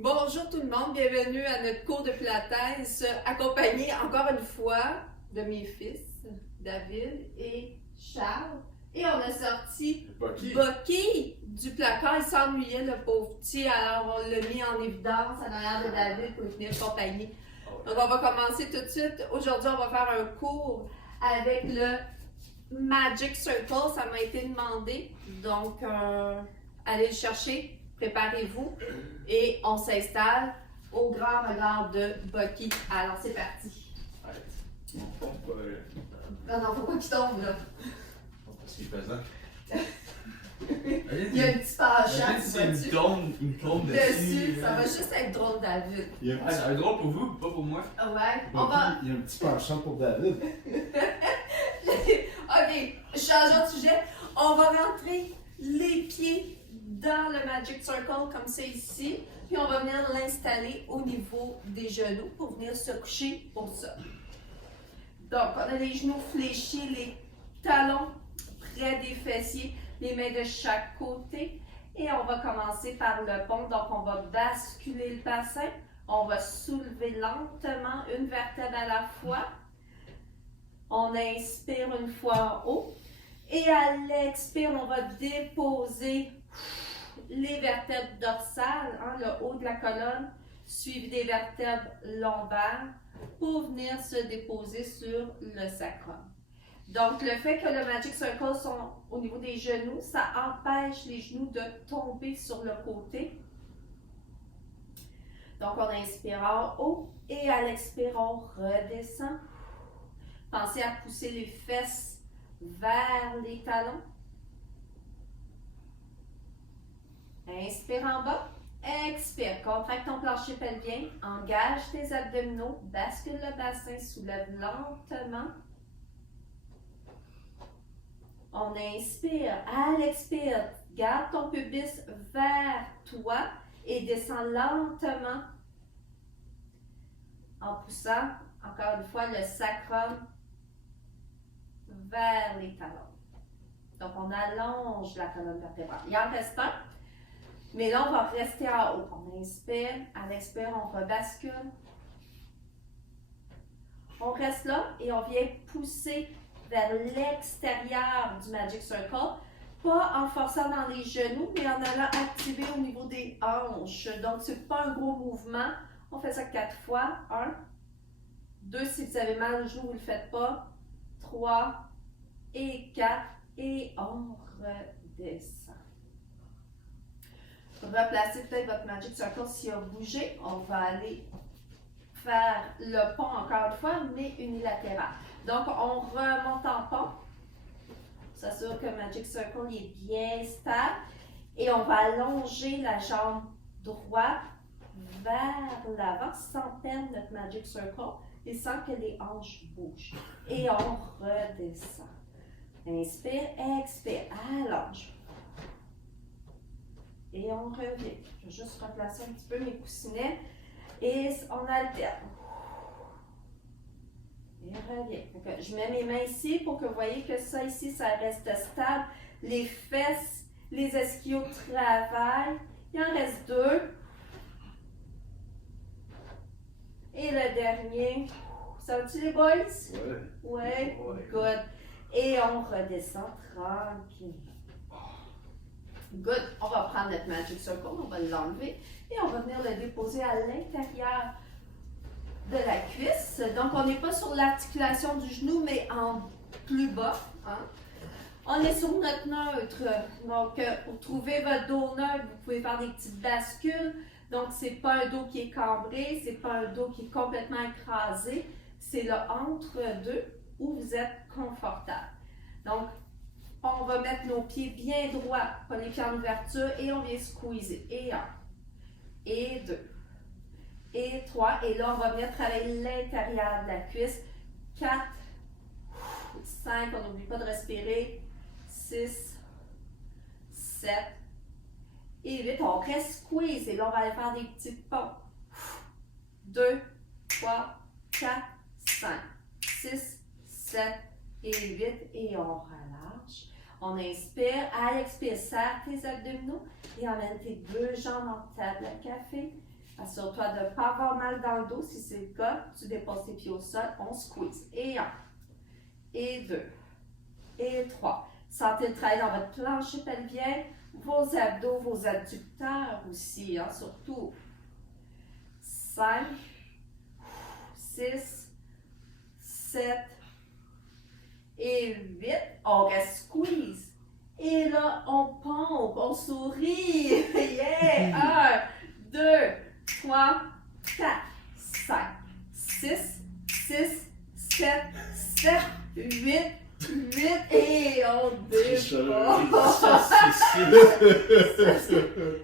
Bonjour tout le monde, bienvenue à notre cours de Pilates, accompagné encore une fois de mes fils, David et Charles. Et on a sorti Bucky du placard, il s'ennuyait le pauvre petit, alors on l'a mis en évidence en arrière de David pour venir accompagner. Donc on va commencer tout de suite. Aujourd'hui, on va faire un cours avec le Magic Circle, ça m'a été demandé. Donc allez le chercher. Préparez-vous et on s'installe au grand regard de Bucky. Alors, c'est parti. Arrête. Non, pas. Non, faut pas qu'il tombe, là. Parce qu'il est pesant. Il y a un petit penchant, il me tombe dessus. Ça va juste être drôle, David. Ça va être drôle pour vous, pas pour moi. Ouais, on va... Il y a un petit penchant pour David. Ok, changeons de sujet. On va rentrer les pieds dans le Magic Circle comme c'est ici, puis on va venir l'installer au niveau des genoux pour venir se coucher pour ça. Donc, on a les genoux fléchis, les talons près des fessiers, les mains de chaque côté, et on va commencer par le pont. Donc, on va basculer le bassin, on va soulever lentement une vertèbre à la fois. On inspire une fois en haut, et à l'expire, on va déposer les vertèbres dorsales, le haut de la colonne, suivi des vertèbres lombaires pour venir se déposer sur le sacrum. Donc, le fait que le Magic Circle sont au niveau des genoux, ça empêche les genoux de tomber sur le côté. Donc, on inspire en haut et à l'expire, on redescend. Pensez à pousser les fesses vers les talons. Inspire en bas, expire, contracte ton plancher pelvien, engage tes abdominaux, bascule le bassin, soulève lentement. On inspire, à l'expire, garde ton pubis vers toi et descends lentement en poussant, encore une fois, le sacrum vers les talons. Donc, on allonge la colonne vertébrale. Il en reste un. Mais là, on va rester en haut. On inspire, à l'expire, on rebascule. On reste là et on vient pousser vers l'extérieur du Magic Circle. Pas en forçant dans les genoux, mais en allant activer au niveau des hanches. Donc, c'est pas un gros mouvement. On fait ça 4 fois. 1, 2, si vous avez mal au genou, vous ne le faites pas. 3 et 4. Et on redescend. Replacez peut-être votre Magic Circle s'il a bougé. On va aller faire le pont encore une fois, mais unilatéral. Donc, on remonte en pont. On s'assure que le Magic Circle est bien stable. Et on va allonger la jambe droite vers l'avant sans perdre notre Magic Circle et sans que les hanches bougent. Et on redescend. Inspire, expire, allonge. Et on revient. Je vais juste replacer un petit peu mes coussinets. Et on alterne. Et revient. Donc, je mets mes mains ici pour que vous voyez que ça ici, ça reste stable. Les fesses, les ischios travaillent. Il en reste 2. Et le dernier. Ça va-tu les boys? Ouais. Good. Et on redescend tranquillement. Good. On va prendre notre Magic Circle, on va l'enlever et on va venir le déposer à l'intérieur de la cuisse. Donc, on n'est pas sur l'articulation du genou, mais en plus bas. Hein? On est sur notre neutre. Donc, pour trouver votre dos neutre, vous pouvez faire des petites bascules. Donc, c'est pas un dos qui est cambré, c'est pas un dos qui est complètement écrasé. C'est le entre-deux où vous êtes confortable. Donc, on va mettre nos pieds bien droits, pas les pieds en ouverture, et on vient squeezer. Et 1, et 2, et 3. Et là, on va venir travailler l'intérieur de la cuisse. 4, 5, on n'oublie pas de respirer. 6, 7, et 8. On reste squeeze. Et là, on va aller faire des petits ponts. 2, 3, 4, 5, 6, 7 et 8. Et on relâche. On inspire, à l'expire, serre tes abdominaux et emmène tes 2 jambes en table à café. Assure-toi de ne pas avoir mal dans le dos. Si c'est le cas, tu déposes tes pieds au sol, on squeeze. Et 1, et 2, et 3. Sentez le travail dans votre plancher pelvien, vos abdos, vos adducteurs aussi, hein, surtout. 5, 6, 7 et 8. On reste squeeze. Et là, on pompe, on sourit. Yeah! 1, 2, 3, 4, 5, 6, 7, 8, et on dépose.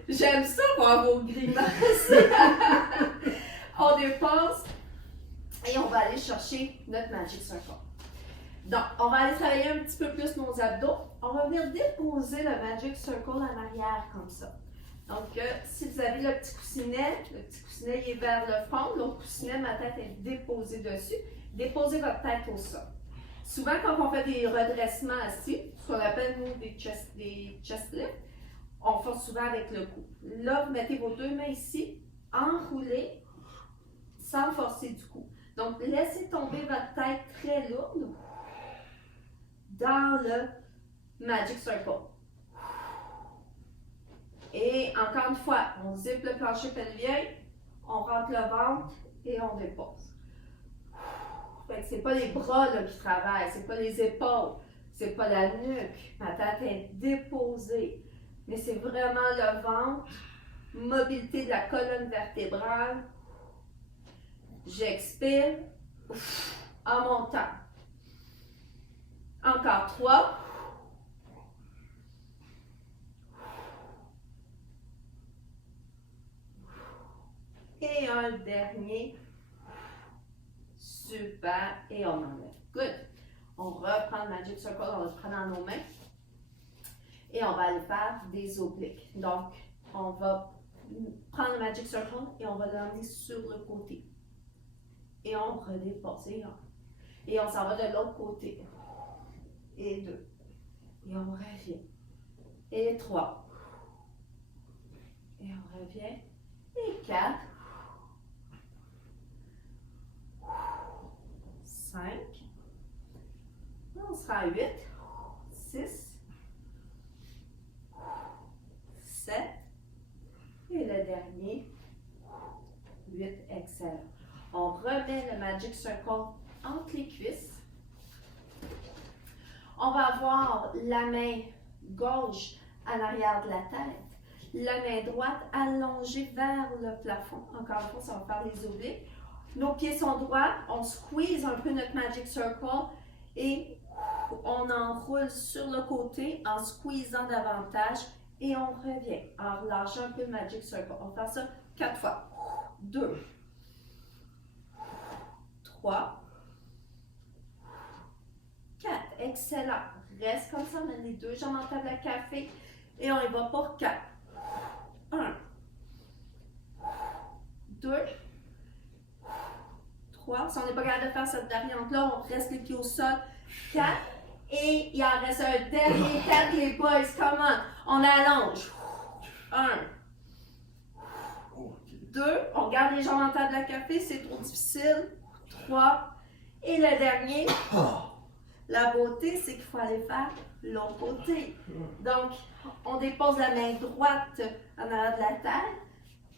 J'aime ça voir vos grimaces. On dépose et on va aller chercher notre Magic Circle. Donc, on va aller travailler un petit peu plus nos abdos. On va venir déposer le Magic Circle en arrière comme ça. Donc, si vous avez le petit coussinet il est vers le fond, l'autre coussinet, ma tête est déposée dessus. Déposez votre tête au sol. Souvent, quand on fait des redressements assis, ce qu'on appelle nous des chest lifts, on fait souvent avec le cou. Là, vous mettez vos deux mains ici, enroulées, sans forcer du cou. Donc, laissez tomber votre tête très lourde dans le Magic Circle. Et encore une fois, on zippe le plancher pelvien, on rentre le ventre et on dépose. Fait que c'est pas les bras là, qui travaillent, c'est pas les épaules, c'est pas la nuque. Ma tête est déposée. Mais c'est vraiment le ventre, mobilité de la colonne vertébrale. J'expire en montant. Encore 3. Et un dernier. Super. Et on enlève. Good. On reprend le Magic Circle, on le prend dans nos mains. Et on va aller faire des obliques. Donc, on va prendre le Magic Circle et on va l'emmener sur le côté. Et on redépose. Et on s'en va de l'autre côté. Et 2. Et on revient. Et 3. Et on revient. Et 4. 5. On sera à 8. 6. 7. Et le dernier. 8. Excellent. On remet le Magic Circle entre les cuisses. On va avoir la main gauche à l'arrière de la tête, la main droite allongée vers le plafond. Encore une fois, ça va faire les obliques. Nos pieds sont droits, on squeeze un peu notre Magic Circle et on enroule sur le côté en squeezant davantage et on revient en relâchant un peu le Magic Circle. On va faire ça 4 fois. 2, 3, 4. Excellent. Reste comme ça, on met les deux jambes en table à café et on y va pour 4. 1, 2, 3. Si on n'est pas capable de faire cette variante-là, on reste les pieds au sol. 4. Et il en reste un dernier 4, les boys. Comment? On allonge. 1, 2. On garde les jambes en table à café, c'est trop difficile. 3. Et le dernier. La beauté, c'est qu'il faut aller faire l'autre côté. Donc, on dépose la main droite en arrière de la tête,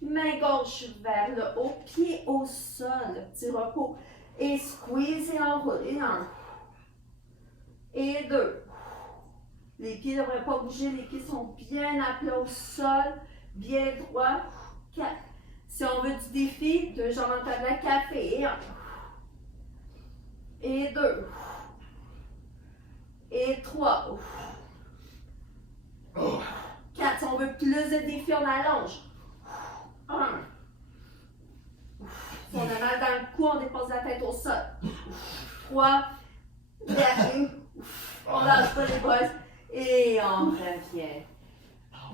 main gauche vers le haut, pied au sol, petit repos. Et squeeze et enroule. Et 1. Et 2. Les pieds ne devraient pas bouger, les pieds sont bien à plat au sol, bien droit. 4. Si on veut du défi, 2 jambes en table à café. Et 1. Et 2. Et 3. 4. Si on veut plus de défis, on allonge. 1. Si on a mal dans le cou, on dépose la tête au sol. 3. Dernier. On lâche pas les boys. Et on revient.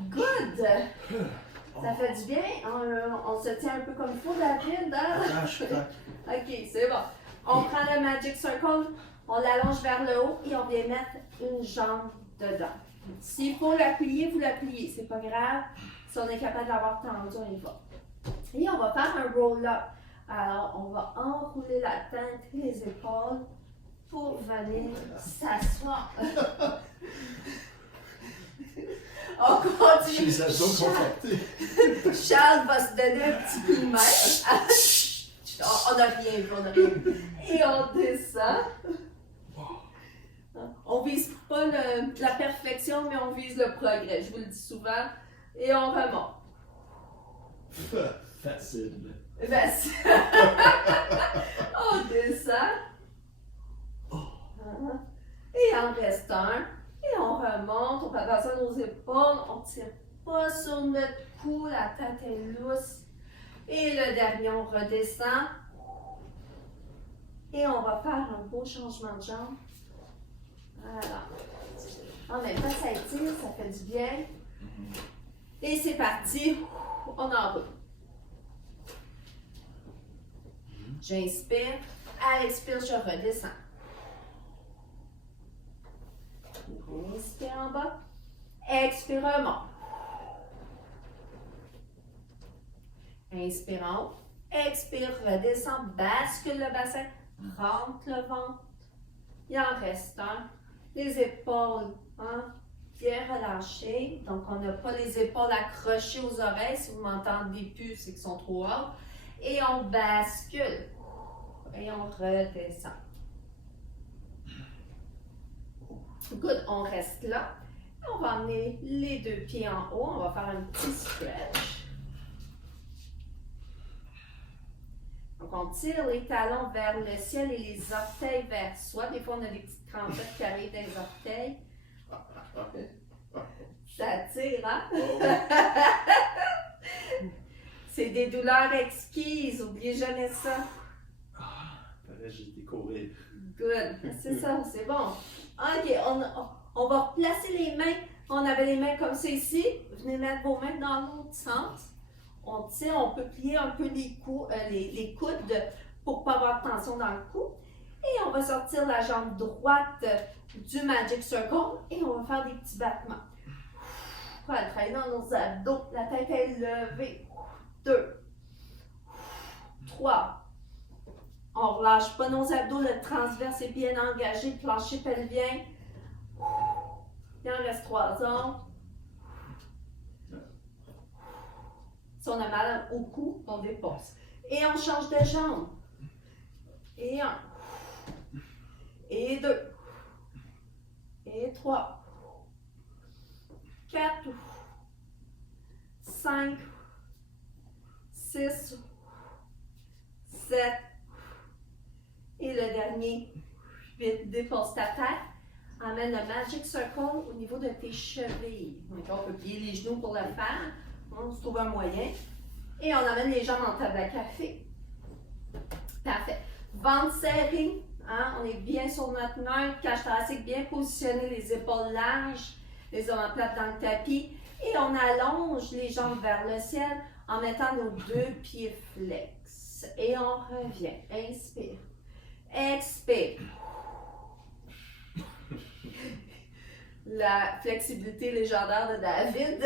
Good! Ça fait du bien. On se tient un peu comme il faut, David. Hein? Ok, c'est bon. On prend le Magic Circle. On l'allonge vers le haut et on vient mettre une jambe dedans. S'il faut l'appuyer, vous l'appuyez. C'est pas grave. Si on est capable de l'avoir tendu, on y va. Et on va faire un roll-up. Alors, on va enrouler la tête et les épaules pour venir s'asseoir. On continue. Chez les ados confortés. Charles va se donner un petit coup de main. On n'a rien vu, on n'a rien vu. Et on descend. On vise pas la perfection, mais on vise le progrès. Je vous le dis souvent. Et on remonte. Facile. On descend. Et en reste un. Et on remonte. On fait attention à nos épaules. On ne tire pas sur notre cou. La tête est lousse. Et le dernier, on redescend. Et on va faire un beau changement de jambe. Voilà. En même temps, ça étire, ça fait du bien. Et c'est parti. On enroule. J'inspire. À l'expire, je redescends. Inspire en bas. Expire, remonte. Inspire en haut. Expire, redescend. Bascule le bassin. Rentre le ventre. Il en reste un. Les épaules bien relâchées. Donc, on n'a pas les épaules accrochées aux oreilles. Si vous m'entendez plus, c'est qu'ils sont trop hauts. Et on bascule. Et on redescend. Good, on reste là. On va emmener les deux pieds en haut. On va faire un petit stretch. Donc, on tire les talons vers le ciel et les orteils vers soi. Des fois, on a des petites crampettes qui arrivent dans les orteils. Ça tire, hein? C'est des douleurs exquises. N'oubliez jamais ça. J'ai été courir. Good. C'est ça, c'est bon. OK, on va replacer les mains. On avait les mains comme ça ici. Venez mettre vos mains dans l'autre sens. On tire, on peut plier un peu les coudes pour ne pas avoir de tension dans le cou. Et on va sortir la jambe droite du Magic Circle et on va faire des petits battements. On va travailler dans nos abdos. La tête est levée. 2, 3. On ne relâche pas nos abdos. Le transverse est bien engagé. Le plancher pelvien. Il en reste 3 autres. Si on a mal au cou, on dépose. Et on change de jambe. Et 1. Et 2. Et 3. 4. 5. 6. 7. Et le dernier. 8. Dépose ta tête. Amène le Magic Circle au niveau de tes chevilles. Donc, on peut plier les genoux pour le faire. On se trouve un moyen. Et on amène les jambes en table à café. Parfait. Ventre serré. Hein? On est bien sur notre neutre. Cage thoracique bien positionné. Les épaules larges. Les omoplates dans le tapis. Et on allonge les jambes vers le ciel en mettant nos deux pieds flex. Et on revient. Inspire. Expire. La flexibilité légendaire de David.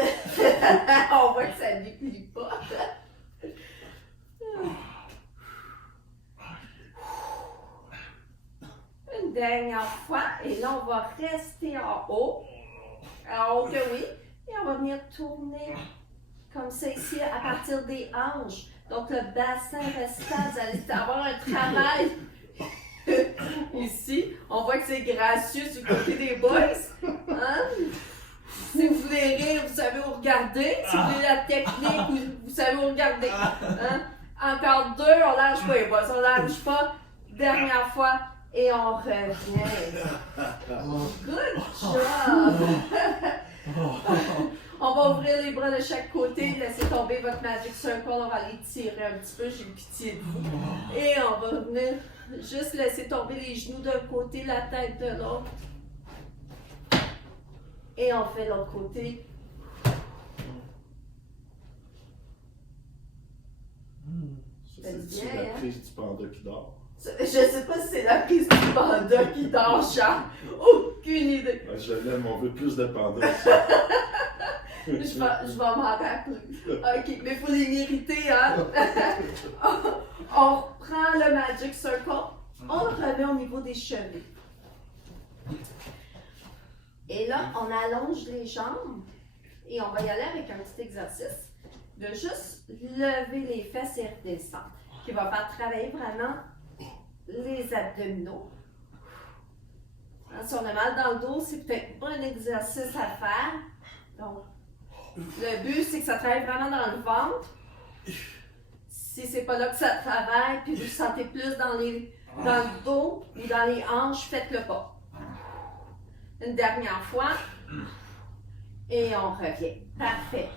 On voit que ça ne déplie pas. Une dernière fois. Et là, on va rester en haut. En haut que oui. Et on va venir tourner comme ça ici à partir des hanches. Donc, le bassin restant, vous allez avoir un travail. Ici, on voit que c'est gracieux du côté des boys. Hein? Si vous voulez rire, vous savez où regarder. Si vous voulez la technique, vous savez où regarder. Hein? Encore 2, on lâche pas les boys. On lâche pas. Dernière fois, et on revient. Good job! On va ouvrir les bras de chaque côté, laisser tomber votre Magic Circle, on va les tirer un petit peu, j'ai pitié de vous. Et on va venir juste laisser tomber les genoux d'un côté, la tête de l'autre. Et on fait l'autre côté. C'est la prise du panda qui dort. Je sais pas si c'est la prise du panda qui dort, Charles. Aucune idée. Je l'aime, on veut plus de panda. Je vais m'en rappeler. OK, mais il faut les mériter, hein? On reprend le Magic Circle. On le remet au niveau des chevilles. Et là, on allonge les jambes. Et on va y aller avec un petit exercice de juste lever les fesses et redescendre. Qui va faire travailler vraiment les abdominaux. Si on a mal dans le dos, c'est peut-être pas un exercice à faire. Donc, le but, c'est que ça travaille vraiment dans le ventre. Si c'est pas là que ça travaille, puis vous sentez plus dans le dos ou dans les hanches, faites-le pas. Une dernière fois. Et on revient. Parfait.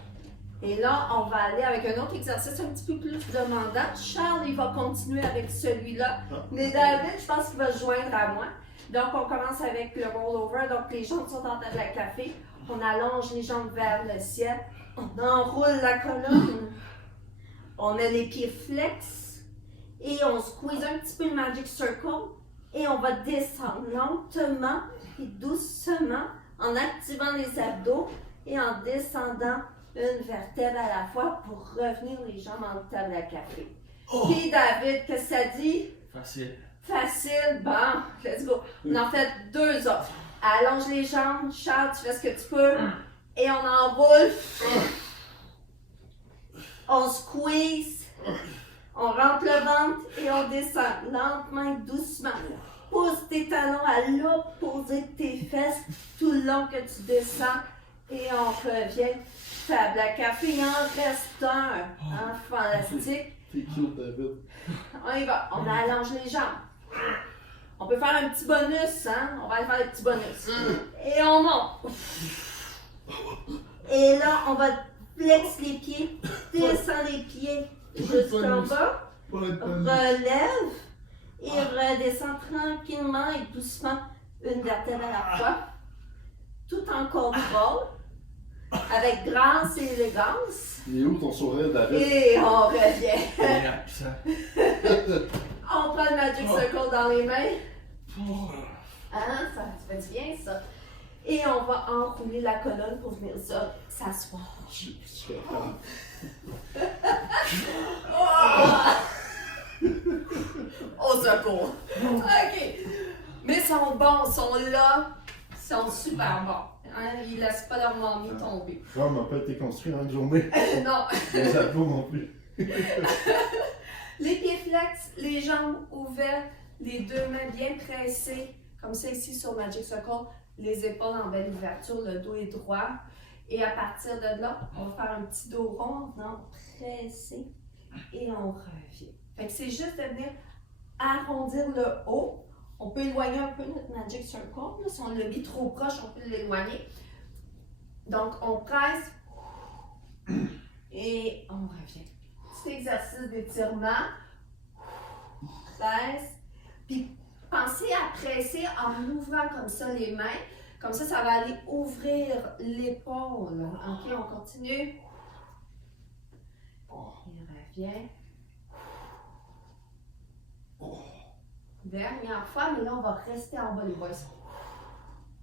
Et là, on va aller avec un autre exercice un petit peu plus demandant. Charles, il va continuer avec celui-là. Mais David, je pense qu'il va se joindre à moi. Donc, on commence avec le rollover. Donc, les jambes sont en table à café. On allonge les jambes vers le ciel. On enroule la colonne. On met les pieds flex. Et on squeeze un petit peu le Magic Circle. Et on va descendre lentement et doucement en activant les abdos et en descendant une vertèbre à la fois pour revenir les jambes en table à café. Puis David, qu'est-ce que ça dit? Facile. Facile, bon, let's go. On en fait 2 autres. Allonge les jambes, Charles, tu fais ce que tu peux. Et on enroule. On squeeze. On rentre le ventre et on descend lentement et doucement. Pousse tes talons à l'opposé de tes fesses tout le long que tu descends. Et on revient. Table à café, il en reste un. Hein, fantastique. T'es cute, David. On y va. On allonge les jambes. On peut faire un petit bonus, hein? On va aller faire le petit bonus. Et on monte. Et là, on va flex les pieds, descend les pieds jusqu'en bas, relève et redescend tranquillement et doucement une vertèbre à la fois, tout en contrôle, avec grâce et élégance. Il est où ton sourire, David? Et on revient. Relax. On prend le Magic Circle dans les mains. Hein, ça fait du bien, ça. Et on va enrouler la colonne pour venir s'asseoir. Je suis plus capable. Au secours. OK. Mais ils sont bons, ils sont là. Ils sont super bons. Hein, ils ne laissent pas leur mamie tomber. Rome n'a pas été construit en une journée. Non. Les abdos non plus. Les pieds flex, les jambes ouvertes, les 2 mains bien pressées, comme ça ici sur Magic Circle, les épaules en belle ouverture, le dos est droit. Et à partir de là, on va faire un petit dos rond, non, pressé, et on revient. Fait que c'est juste de venir arrondir le haut. On peut éloigner un peu notre Magic Circle. Là, si on l'a mis trop proche, on peut l'éloigner. Donc, on presse et on revient. Petit exercice d'étirement. Presse. Puis, pensez à presser en ouvrant comme ça les mains. Comme ça, ça va aller ouvrir l'épaule. OK, on continue. Il revient. Dernière fois, mais là, on va rester en bas les boys.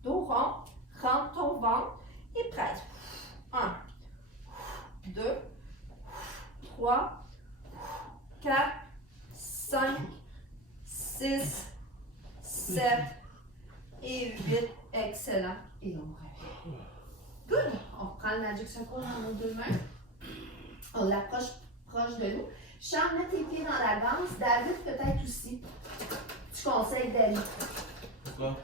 Dos rond, rentre ton ventre et presse. 1, 2, 3, 4, 5, 6, 7 et 8. Excellent. Et on revient. Good. On reprend le Magic Circle dans nos 2 mains. On l'approche proche de nous. Charles, mets tes pieds dans la danse. David, peut-être aussi. Tu conseilles d'aller. Pourquoi?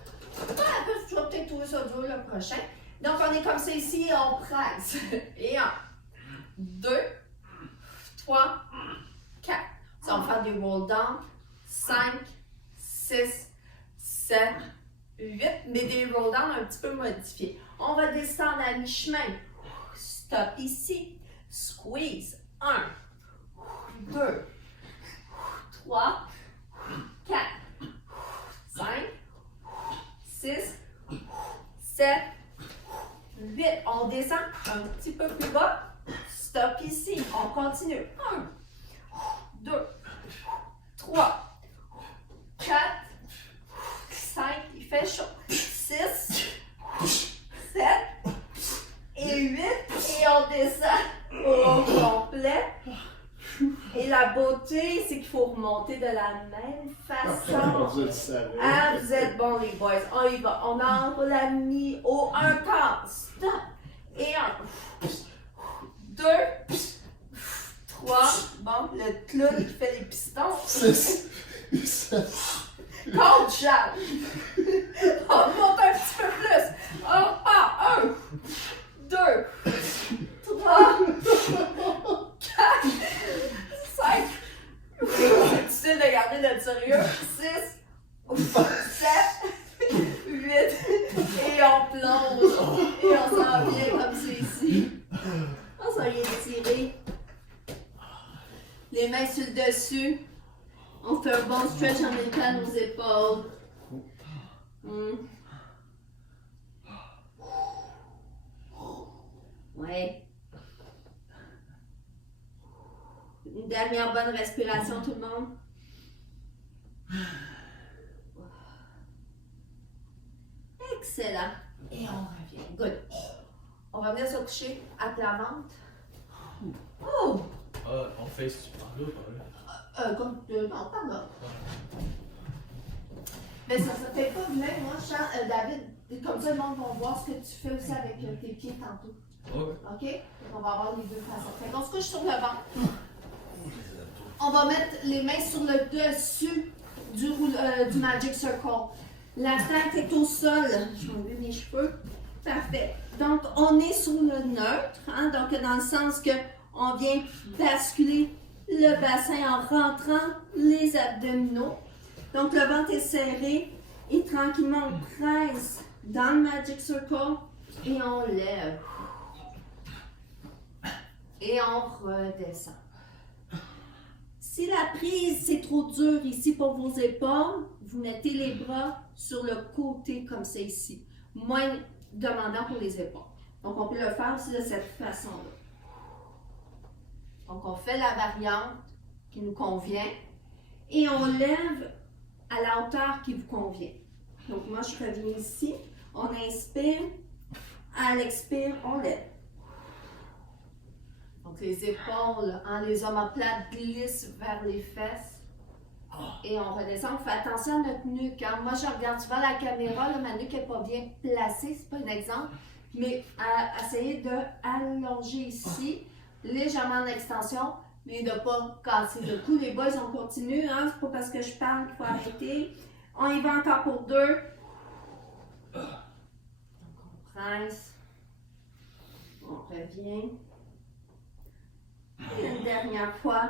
Tu vas peut-être trouver ça dur le prochain. Donc, on est comme ça ici et on presse. Et 1, 2, 3, 4. Ça, on va faire des roll down. 5, 6, 7, 8. Mais des roll down un petit peu modifiés. On va descendre à mi-chemin. Stop ici. Squeeze. 1, 2, 3, 4, 5, 6, 7, 8. On descend un petit peu plus bas. Stop ici. On continue. 1, 2, 3, 4, 5. Il fait chaud. 6, 7 et 8. Et Et on descend au complet. Et la beauté, c'est qu'il faut remonter de la même façon. Je le savais. Ah, vous êtes bons les boys. On y va. On entre la mis au un quart. Stop. Et un. 2. 3. Bon, le clown qui fait les pistons. Compte, Charles. On monte un petit peu plus. 1, 2, 3, 4, 5. C'est difficile de garder notre sérieux. 6, 7, 8. Et on plonge. Et on s'en vient comme c'est ici. On s'en vient étirer. Les mains sur le dessus. On fait un bon stretch en mettant nos épaules. Ouais. Une dernière bonne respiration, tout le monde. Excellent. Et on revient. Good. On va venir se coucher à plat ventre. Oh! On fait par là, Non, pas là. Mais ça se fait pas même, moi, David, comme ça, le monde va voir ce que tu fais aussi avec tes pieds tantôt. Ouais. OK? On va avoir les deux façons. Fait qu'on se couche sur le ventre. On va mettre les mains sur le dessus du Magic Circle. La tête est au sol. Je vais enlever mes cheveux. Parfait. Donc, on est sur le neutre. Hein? Donc, dans le sens que on vient basculer le bassin en rentrant les abdominaux. Donc, le ventre est serré et tranquillement, on presse dans le Magic Circle et on lève. Et on redescend. Si la prise, c'est trop dur ici pour vos épaules, vous mettez les bras sur le côté comme c'est ici. Moins demandant pour les épaules. Donc, on peut le faire aussi de cette façon-là. Donc, on fait la variante qui nous convient et on lève à la hauteur qui vous convient. Donc, moi, je reviens ici. On inspire. À l'expire, on lève. Donc, les épaules, les omoplates glissent vers les fesses. Et on redescend. On fait attention à notre nuque. Hein. Moi, je regarde souvent la caméra. Là, ma nuque n'est pas bien placée. C'est pas un exemple. Mais essayez de allonger ici, légèrement en extension, mais de ne pas casser le cou. Les boys, on continue. Hein. C'est pas parce que je parle qu'il faut arrêter. On y va encore pour 2. Donc, on presse. On revient. Et une dernière fois.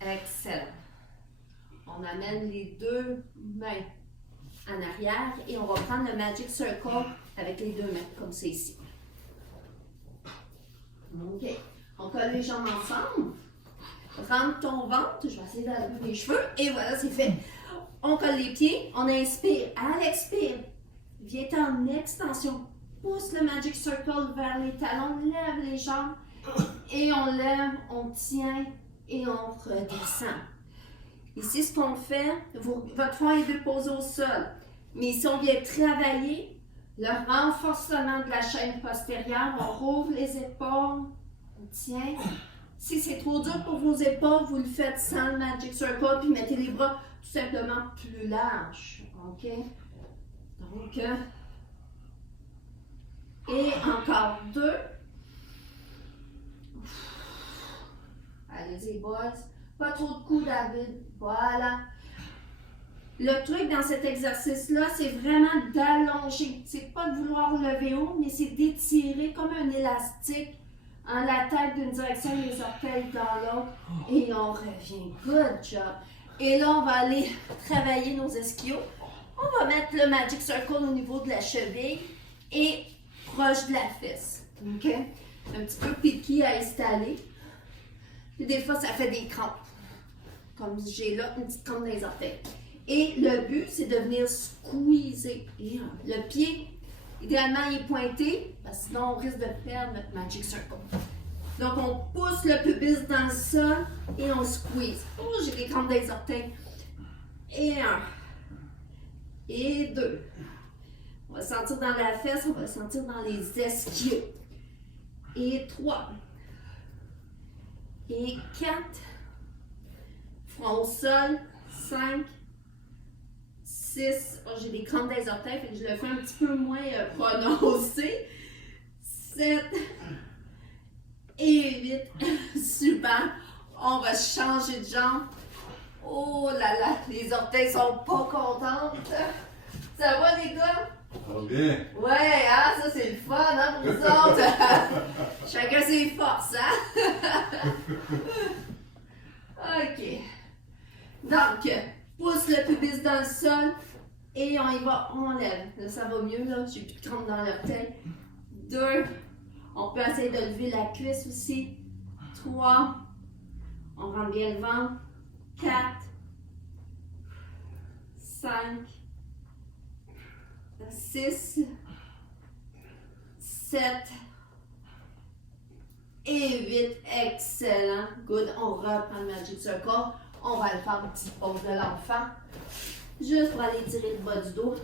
Excellent. On amène les deux mains en arrière et on va prendre le Magic Circle avec les deux mains, comme c'est ici. OK. On colle les jambes ensemble. Rentre ton ventre. Je vais essayer d'enlever mes cheveux. Et voilà, c'est fait. On colle les pieds. On inspire. À l'expire, viens en extension. Pousse le Magic Circle vers les talons. Lève les jambes. Et on lève, on tient et on redescend. Ici, ce qu'on fait, votre front est déposé au sol. Mais ici, on vient travailler le renforcement de la chaîne postérieure. On rouvre les épaules, on tient. Si c'est trop dur pour vos épaules, vous le faites sans le Magic Circle, puis mettez les bras tout simplement plus larges. OK? Donc, et encore 2. Allez-y, boys. Pas trop de coups, David. Voilà. Le truc dans cet exercice-là, c'est vraiment d'allonger. C'est pas de vouloir lever haut, mais c'est d'étirer comme un élastique en la tête d'une direction, les orteils dans l'autre. Et on revient. Good job. Et là, on va aller travailler nos ischios. On va mettre le Magic Circle au niveau de la cheville et proche de la fesse. OK? Un petit peu piqué à installer. Puis des fois, ça fait des crampes. Comme j'ai là, une petite crampe dans les orteils. Et le but, c'est de venir squeezer. Et le pied, idéalement, il est pointé, parce que sinon, on risque de perdre notre Magic Circle. Donc, on pousse le pubis dans le sol et on squeeze. Oh, j'ai des crampes dans les orteils. Et 1. Et 2. On va sentir dans la fesse, on va sentir dans les ischios. Et 3. Et 4. Front au sol. 5. 6. Oh, j'ai des crampes des orteils, fait que je le fais un petit peu moins prononcé. 7. Et 8. Super. On va changer de jambe. Oh là là, les orteils sont pas contentes. Ça va les gars? Ça va bien. Ouais, hein, ça c'est le fun, hein, pour vous autres. Chacun ses forces, hein? OK. Donc, pousse le pubis dans le sol et on y va, on lève. Là, ça va mieux, là, j'ai plus de crampes dans l'orteil. 2. On peut essayer de lever la cuisse aussi. 3. On rentre bien le ventre. 4. 5. 6, 7 et 8. Excellent. Good. On reprend le Magic Circle. On va le faire une petite pause de l'enfant. Juste pour aller tirer le bas du dos.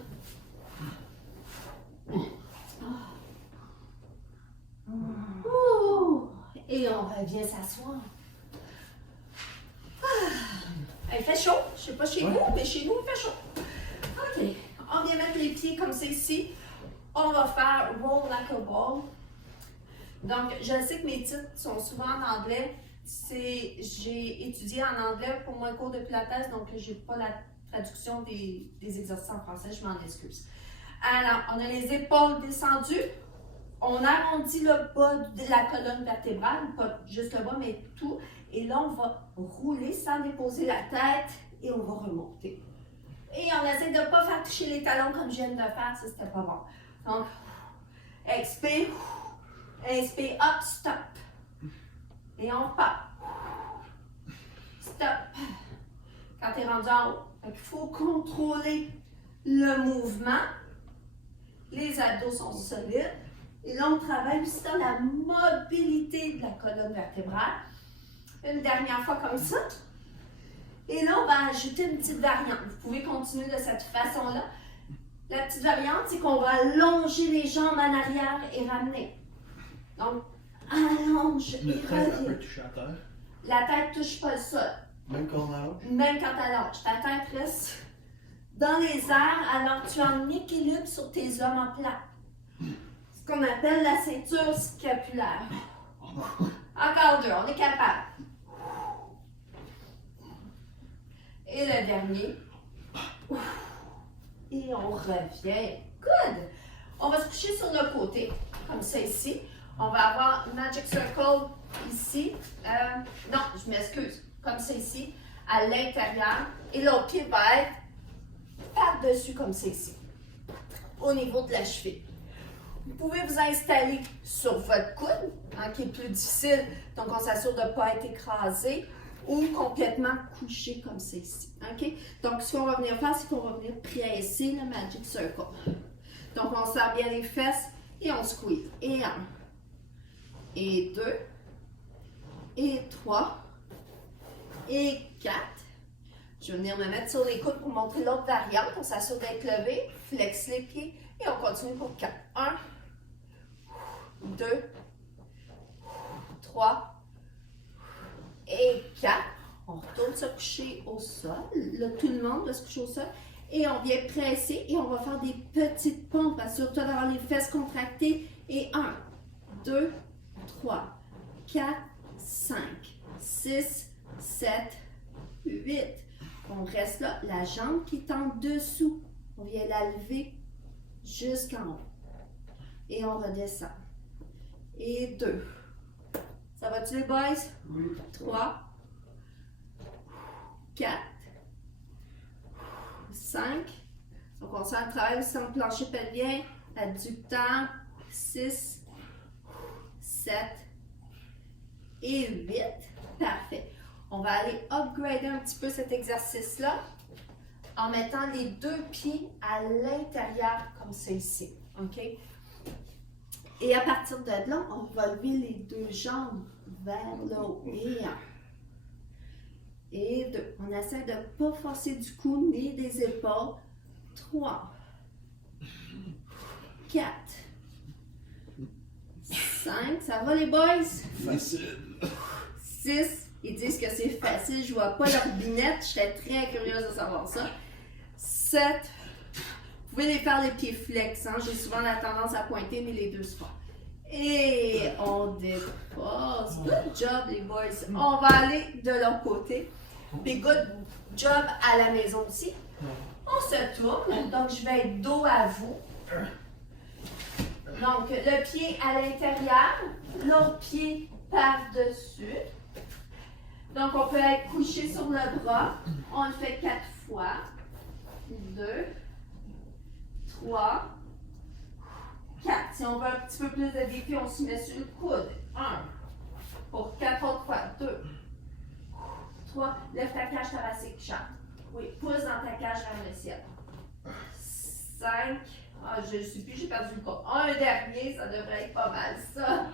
Ouh. Et on revient s'asseoir. Il fait chaud. Je ne sais pas chez vous, mais chez nous, il fait chaud. OK. On vient mettre les pieds comme c'est ici. On va faire roll like a ball. Donc, je sais que mes titres sont souvent en anglais. J'ai étudié en anglais pour mon cours de pilates, donc je n'ai pas la traduction des exercices en français, je m'en excuse. Alors, on a les épaules descendues. On arrondit le bas de la colonne vertébrale, pas juste le bas, mais tout. Et là, on va rouler sans déposer la tête et on va remonter. Et on essaie de ne pas faire toucher les talons comme je viens de faire, ça c'était pas bon. Donc, expire, inspire, hop, stop. Et on part. Stop. Quand tu es rendu en haut, il faut contrôler le mouvement. Les abdos sont solides. Et là, on travaille aussi dans la mobilité de la colonne vertébrale. Une dernière fois comme ça. Et là, on va ajouter une petite variante. Vous pouvez continuer de cette façon-là. La petite variante, c'est qu'on va allonger les jambes en arrière et ramener. Donc, allonge et reviens. La tête ne touche pas le sol. Même quand on allonge? Même quand tu allonges. Ta tête reste dans les airs alors tu es en équilibre sur tes omoplates. Ce qu'on appelle la ceinture scapulaire. Encore 2, on est capable. Et le dernier. Et on revient. Good! On va se coucher sur le côté, comme ça ici. On va avoir Magic Circle ici. Non, je m'excuse. Comme ça ici, à l'intérieur. Et l'autre pied va être par-dessus, comme ça ici. Au niveau de la cheville. Vous pouvez vous installer sur votre coude, hein, qui est plus difficile. Donc, on s'assure de ne pas être écrasé. Ou complètement couché comme c'est ici. Okay? Donc, ce qu'on va venir faire, c'est qu'on va venir presser le Magic Circle. Donc, on serre bien les fesses et on squeeze. Et 1, et 2, et 3, et 4. Je vais venir me mettre sur les coudes pour montrer l'autre variante. On s'assure d'être levé, flex les pieds et on continue pour 4. 1, 2, 3, et 4. On retourne se coucher au sol. Là, tout le monde va se coucher au sol. Et on vient presser et on va faire des petites pompes. Assure-toi d'avoir les fesses contractées. Et 1, 2, 3, 4, 5, 6, 7, 8. On reste là. La jambe qui est en dessous. On vient la lever jusqu'en haut. Et on redescend. Et 2. Ça va-tu les boys? Oui. 3, 4, 5. Donc, on sent le travail aussi dans le plancher pelvien, adducteur. 6, 7 et 8. Parfait. On va aller upgrader un petit peu cet exercice-là en mettant les deux pieds à l'intérieur, comme ça ici. OK? Et à partir de là, on va lever les deux jambes vers le haut. Et 1. Et 2. On essaie de ne pas forcer du cou ni des épaules. 3. 4, 5, ça va les boys? Facile. 6, ils disent que c'est facile, je vois pas leur binette, je serais très curieuse de savoir ça. 7, vous pouvez les faire les pieds flex, hein? J'ai souvent la tendance à pointer, mais les deux se font. Et on dépasse. Good job les boys. On va aller de l'autre côté. Puis good job à la maison aussi. On se tourne, donc je vais être dos à vous. Donc le pied à l'intérieur, l'autre pied par-dessus. Donc on peut être couché sur le bras. On le fait 4 fois. 2, 3, 4. Si on veut un petit peu plus de défi, on se met sur le coude. 1. Pour 4 autres fois. 2. 3. Lève ta cage thoracique, chat. Oui, pousse dans ta cage vers le ciel. 5. Ah, je ne sais plus, j'ai perdu le pas. Un dernier, ça devrait être pas mal, ça.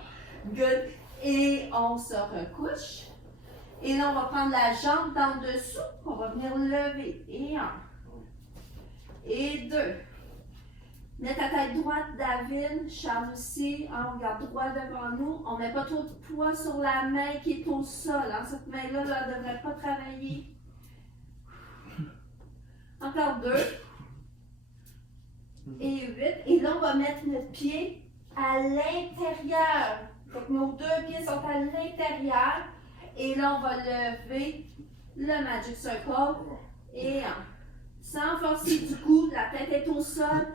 Good. Et on se recouche. Et là, on va prendre la jambe dans le dessous. On va venir lever. Et 1. Et 2. Mets ta tête droite, David, Charles aussi. On regarde droit devant nous. On ne met pas trop de poids sur la main qui est au sol. Hein. Cette main-là ne devrait pas travailler. Encore 2. Et 8. Et là, on va mettre notre pied à l'intérieur. Donc, nos deux pieds sont à l'intérieur. Et là, on va lever le Magic Circle. Et sans forcer du cou, la tête est au sol.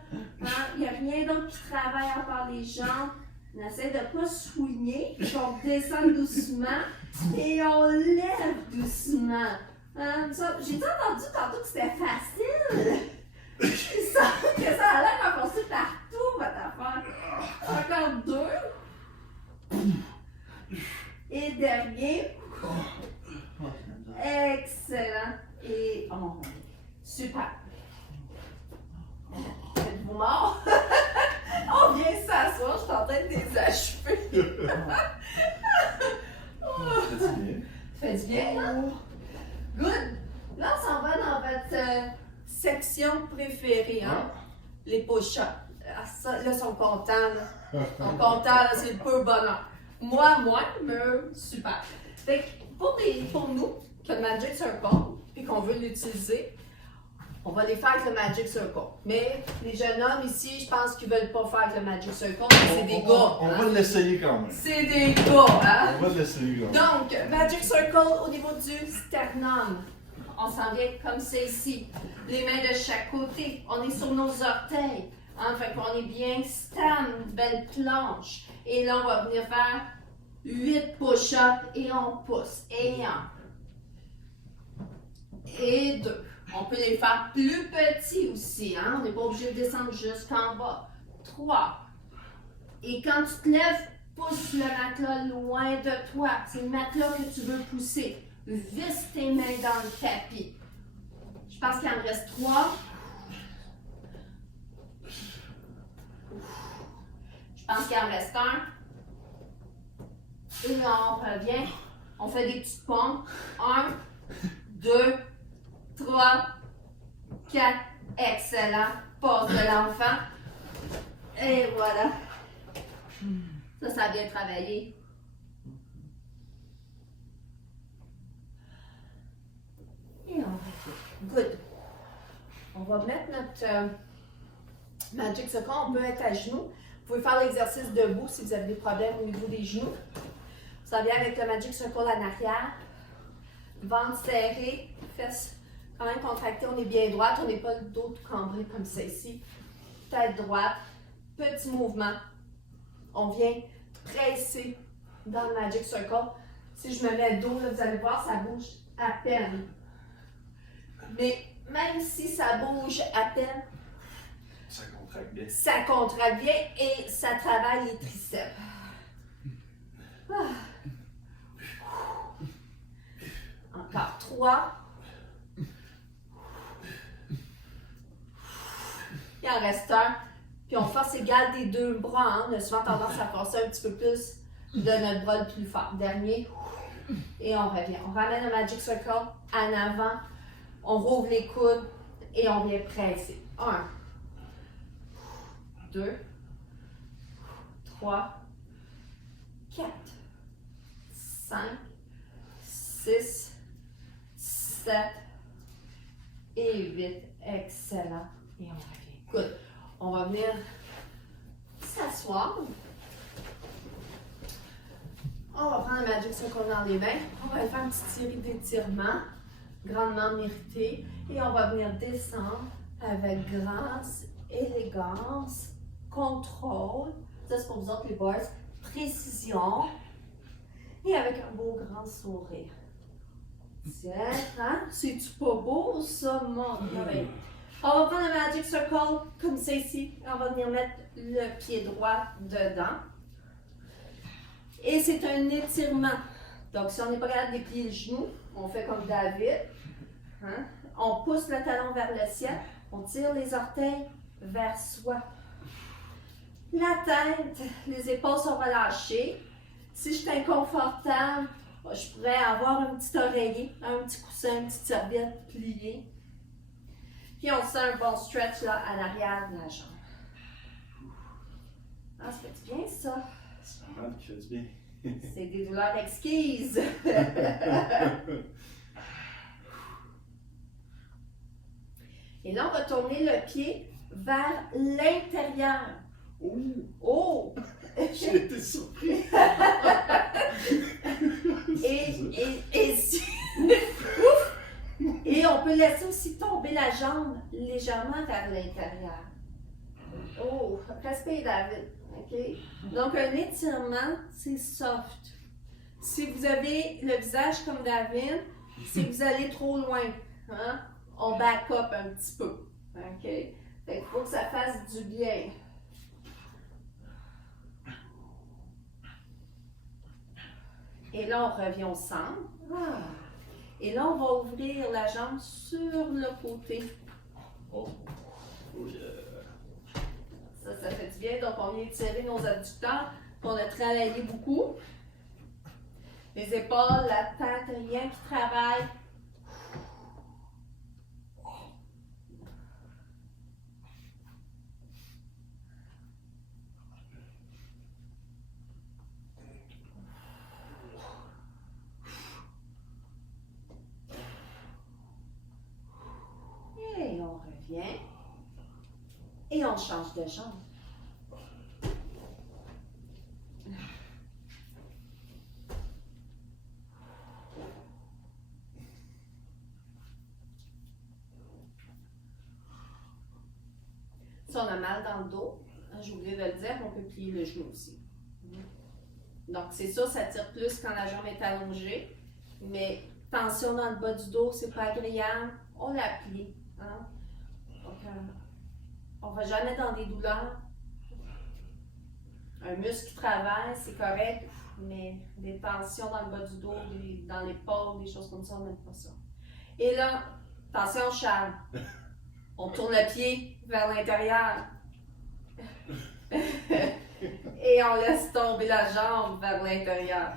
Il n'y a rien d'autre qui travaille à part les jambes. On essaie de ne pas souigner. On descend doucement et on lève doucement. J'ai entendu tantôt que c'était facile. Je sens que ça a l'air d'enfoncer partout, votre affaire. Encore 2. Et dernier. Excellent. Et on revient. Super. Êtes-vous mort? On vient s'asseoir, je suis en train de désachever. Fais-tu bien? Faites bien, hein? Good. Là, on s'en va dans votre section préférée, hein? Les push-ups. Là, ils sont contents, là. Ils sont contents, là, c'est le peu bonheur. Moi, mais super. Fait que pour nous, qui a le Magic Circle, puis qu'on veut l'utiliser, on va les faire avec le Magic Circle. Mais les jeunes hommes ici, je pense qu'ils ne veulent pas faire avec le Magic Circle. C'est des gars. On va l'essayer quand même. C'est des gars, hein? On va l'essayer quand même. Donc, Magic Circle au niveau du sternum. On s'en vient comme c'est ici. Les mains de chaque côté. On est sur nos orteils. Hein? Fait qu'on est bien stand, belle planche. Et là, on va venir faire 8 push-ups et on pousse. Et 1. Et 2. On peut les faire plus petits aussi, hein? On n'est pas obligé de descendre jusqu'en bas. 3. Et quand tu te lèves, pousse le matelas loin de toi. C'est le matelas que tu veux pousser. Visse tes mains dans le tapis. Je pense qu'il en reste 3. Je pense qu'il en reste 1. Et là, on revient. On fait des petites pompes. 1, 2, 3, 4, excellent. Pause de l'enfant. Et voilà. Ça a bien travaillé. Et on va. Good. On va mettre notre Magic Circle. On peut être à genoux. Vous pouvez faire l'exercice debout si vous avez des problèmes au niveau des genoux. Ça vient avec le Magic Circle en arrière. Ventre serré, fesses quand même contractées, on est bien droite, on n'est pas le dos tout cambré comme ça ici. Tête droite, petit mouvement. On vient presser dans le Magic Circle. Si je me mets dos, là, vous allez voir, ça bouge à peine. Mais même si ça bouge à peine, Ça contracte bien. ça contracte bien et ça travaille les triceps. Encore 3. Il en reste 1. Puis on force égal des deux bras. Hein. On a souvent tendance à forcer un petit peu plus de notre bras le plus fort. Dernier. Et on revient. On ramène le Magic Circle en avant. On rouvre les coudes et on vient presser. 1, 2, 3, 4, 5, 6, 7 et 8. Excellent. Et on revient. Good. On va venir s'asseoir. On va prendre le Magic Circle dans les mains. On va faire une petite série d'étirements grandement mérités. Et on va venir descendre avec grâce, élégance, contrôle. Ça, c'est pour vous autres, les boys. Précision. Et avec un beau grand sourire. Tiens, hein? C'est-tu pas beau, ça, mon oreille? On va prendre le Magic Circle comme ça ici. On va venir mettre le pied droit dedans. Et c'est un étirement. Donc, si on n'est pas capable de déplier le genou, on fait comme David. Hein? On pousse le talon vers le ciel. On tire les orteils vers soi. La tête, les épaules sont relâchées. Si je suis inconfortable, je pourrais avoir un petit oreiller, un petit coussin, une petite serviette pliée. Puis on sent un bon stretch là à l'arrière de la jambe. Ah, ça fait du bien ça. C'est vraiment qui fait du bien. C'est des douleurs exquises. Et là, on va tourner le pied vers l'intérieur. Oh! Oh! J'ai été surpris. Et on peut laisser aussi tomber la jambe légèrement vers l'intérieur. Oh, respire David. OK? Donc un étirement, c'est soft. Si vous avez le visage comme David, c'est que vous allez trop loin. Hein? On back up un petit peu. OK? Fait qu'il faut que ça fasse du bien. Et là, on revient au centre. Ah. Et là, on va ouvrir la jambe sur le côté. Oh yeah. Ça fait du bien. Donc, on vient tirer nos adducteurs. On a travaillé beaucoup. Les épaules, la tête, rien qui travaille. Et on revient. Et on change de jambe. Si on a mal dans le dos, j'ai oublié de le dire, on peut plier le genou aussi. Donc c'est ça, ça tire plus quand la jambe est allongée. Mais tension dans le bas du dos, c'est pas agréable, on la plie. Hein? Donc, on va jamais dans des douleurs. Un muscle qui travaille, c'est correct, mais des tensions dans le bas du dos, dans l'épaule, des choses comme ça, on n'aime pas ça. Et là, attention Charles, on tourne le pied vers l'intérieur. Et on laisse tomber la jambe vers l'intérieur.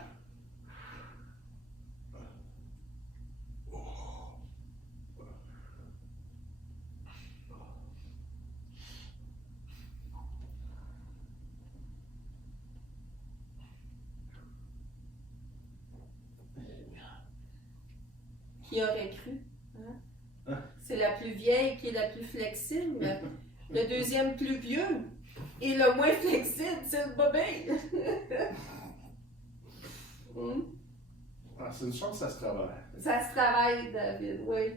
Qui aurait cru? Hein? C'est la plus vieille qui est la plus flexible. Le deuxième plus vieux et le moins flexible, c'est le bébé. Ah, c'est une chance, ça se travaille. Ça se travaille, David, oui.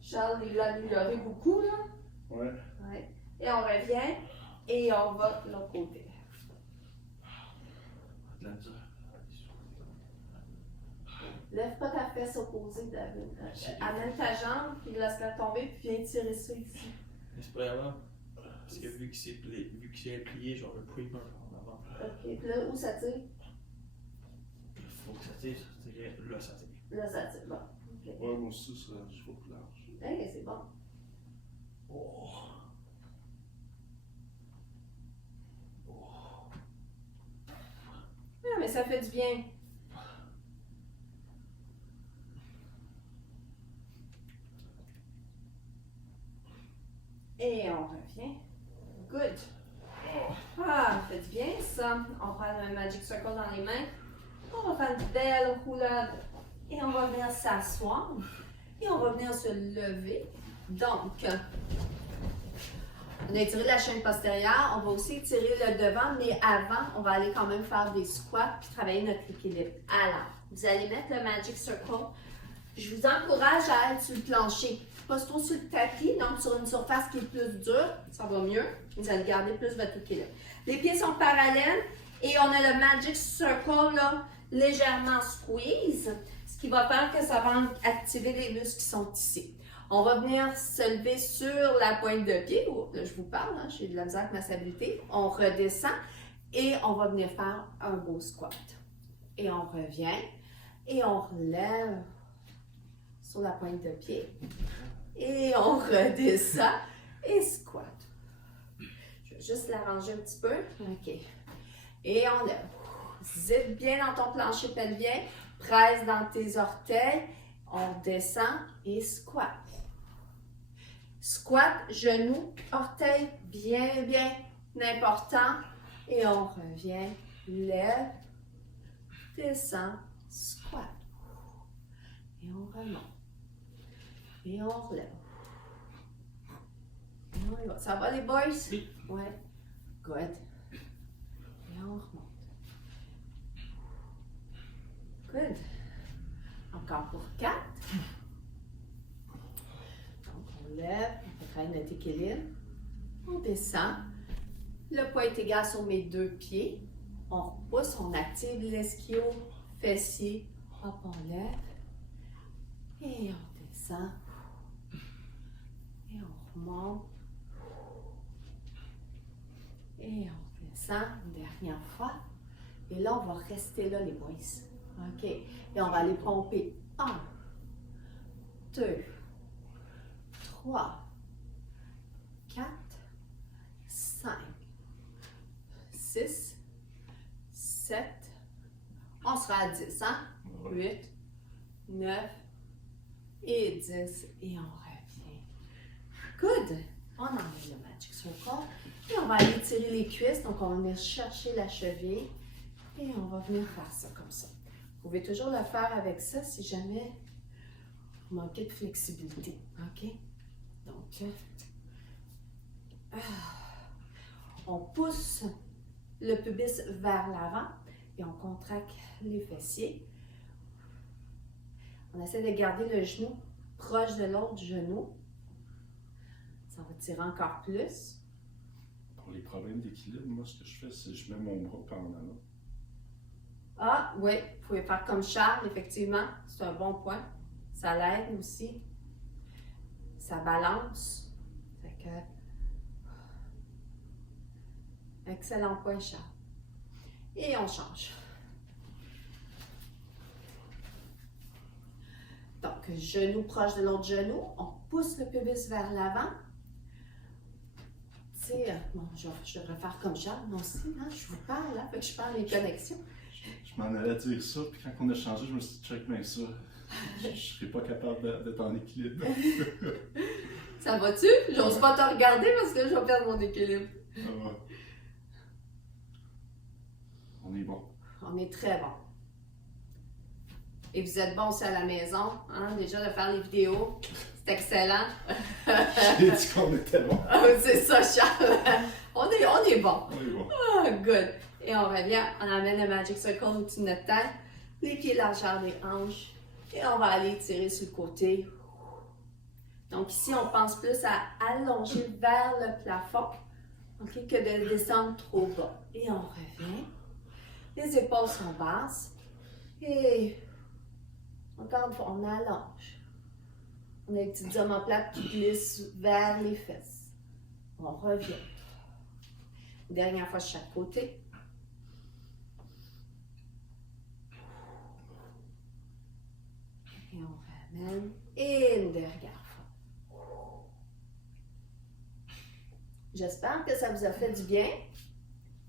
Charles, il l'a amélioré beaucoup, là. Ouais. Ouais. Et on revient et on va de l'autre côté. Lève pas ta fesse opposée, David. Amène ta jambe, puis laisse-la tomber, puis viens tirer ça ici. Mais c'est pas grave. Parce que vu que c'est plié, genre le pre en avant. Ok, puis là, où ça tire? Il faut que ça tire, là ça tire. Là, ça tire. Bon. Okay. Ouais, moi aussi, ça, je trouve plus large. Hey, c'est bon. Oh. Oh. Ah, mais ça fait du bien. Et on revient. Good. Ah, faites bien ça. On prend le Magic Circle dans les mains. On va faire une belle roulade. Et on va venir s'asseoir. Et on va venir se lever. Donc, on a étiré la chaîne postérieure. On va aussi étirer le devant, mais avant, on va aller quand même faire des squats puis travailler notre équilibre. Alors, vous allez mettre le Magic Circle. Je vous encourage à être sur le plancher. Pas trop sur le tapis, donc sur une surface qui est plus dure, ça va mieux. Vous allez garder plus votre équilibre. Les pieds sont parallèles et on a le Magic Circle là, légèrement squeeze, ce qui va faire que ça va activer les muscles qui sont ici. On va venir se lever sur la pointe de pied. Oh, là, je vous parle, hein, j'ai de la misère avec ma stabilité. On redescend et on va venir faire un beau squat. Et on revient et on relève sur la pointe de pied. Et on redescend et squat. Je vais juste l'arranger un petit peu. OK. Et on lève. Zip bien dans ton plancher pelvien. Presse dans tes orteils. On descend et squat. Squat, genou, orteil, bien important. Et on revient. Lève. Descend. Squat. Et on remonte. Et on relève. Et on y va. Ça va les boys? Oui. Ouais. Good. Et on remonte. Good. Encore pour 4. Donc on lève, on travaille notre équilibre. On descend. Le poids est égal sur mes 2 pieds. On repousse, on active l'ischio, fessier. Hop, on lève. Et on descend. Et on remonte. Et on descend une dernière fois. Et là, on va rester là, les boys. OK. Et on va aller pomper. 1, 2, 3, 4, 5, 6, 7. On sera à 10, hein? 8, 9 et 10. Et on revient. Good. On enlève le Magic Circle. Et on va aller tirer les cuisses. Donc, on va venir chercher la cheville. Et on va venir faire ça comme ça. Vous pouvez toujours le faire avec ça si jamais vous manquez de flexibilité. OK? Donc, on pousse le pubis vers l'avant et on contracte les fessiers. On essaie de garder le genou proche de l'autre genou. Ça va tirer encore plus. Pour les problèmes d'équilibre, moi, ce que je fais, c'est que je mets mon bras par en avant. Ah, oui, vous pouvez faire comme Charles, effectivement. C'est un bon point. Ça l'aide aussi. Ça balance. Fait que... Excellent point, Charles. Et on change. Donc, genou proche de l'autre genou. On pousse le pubis vers l'avant. Tu sais, bon, je devrais faire comme Charles, moi aussi, hein, je vous parle, hein, fait que je parle les connexions. Je m'en allais dire ça, puis quand on a changé, je me suis dit, check bien ça. Je serais pas capable d'être en équilibre. Ça va-tu? J'ose pas te regarder parce que je vais perdre mon équilibre. On est bon. On est très bon. Et vous êtes bon aussi à la maison, hein, déjà de faire les vidéos. C'est excellent. J'ai dit qu'on était bon. C'est ça, Charles. On est bon. On est bon. Ah, good. Et on revient, on amène le Magic Circle au-dessus de notre tête, les pieds largeur des hanches, et on va aller tirer sur le côté. Donc ici, on pense plus à allonger vers le plafond, okay, que de descendre trop bas. Et on revient. Les épaules sont basses. Et encore une fois, on allonge. On a les petites omoplates qui glissent vers les fesses. On revient. Dernière fois de chaque côté. Et on ramène. Et une dernière fois. J'espère que ça vous a fait du bien.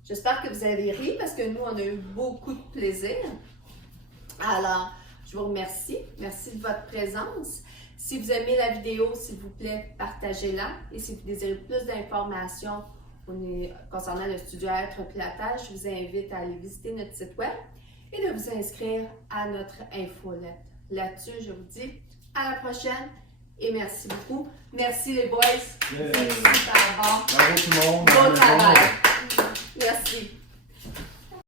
J'espère que vous avez ri parce que nous, on a eu beaucoup de plaisir. Alors, je vous remercie. Merci de votre présence. Si vous aimez la vidéo, s'il vous plaît, partagez-la. Et si vous désirez plus d'informations concernant le studio Être Pilates, je vous invite à aller visiter notre site web et de vous inscrire à notre infolette. Là-dessus, je vous dis à la prochaine et merci beaucoup. Merci les boys. Yeah. Super bon. Bravo tout le monde. Bon travail. Merci.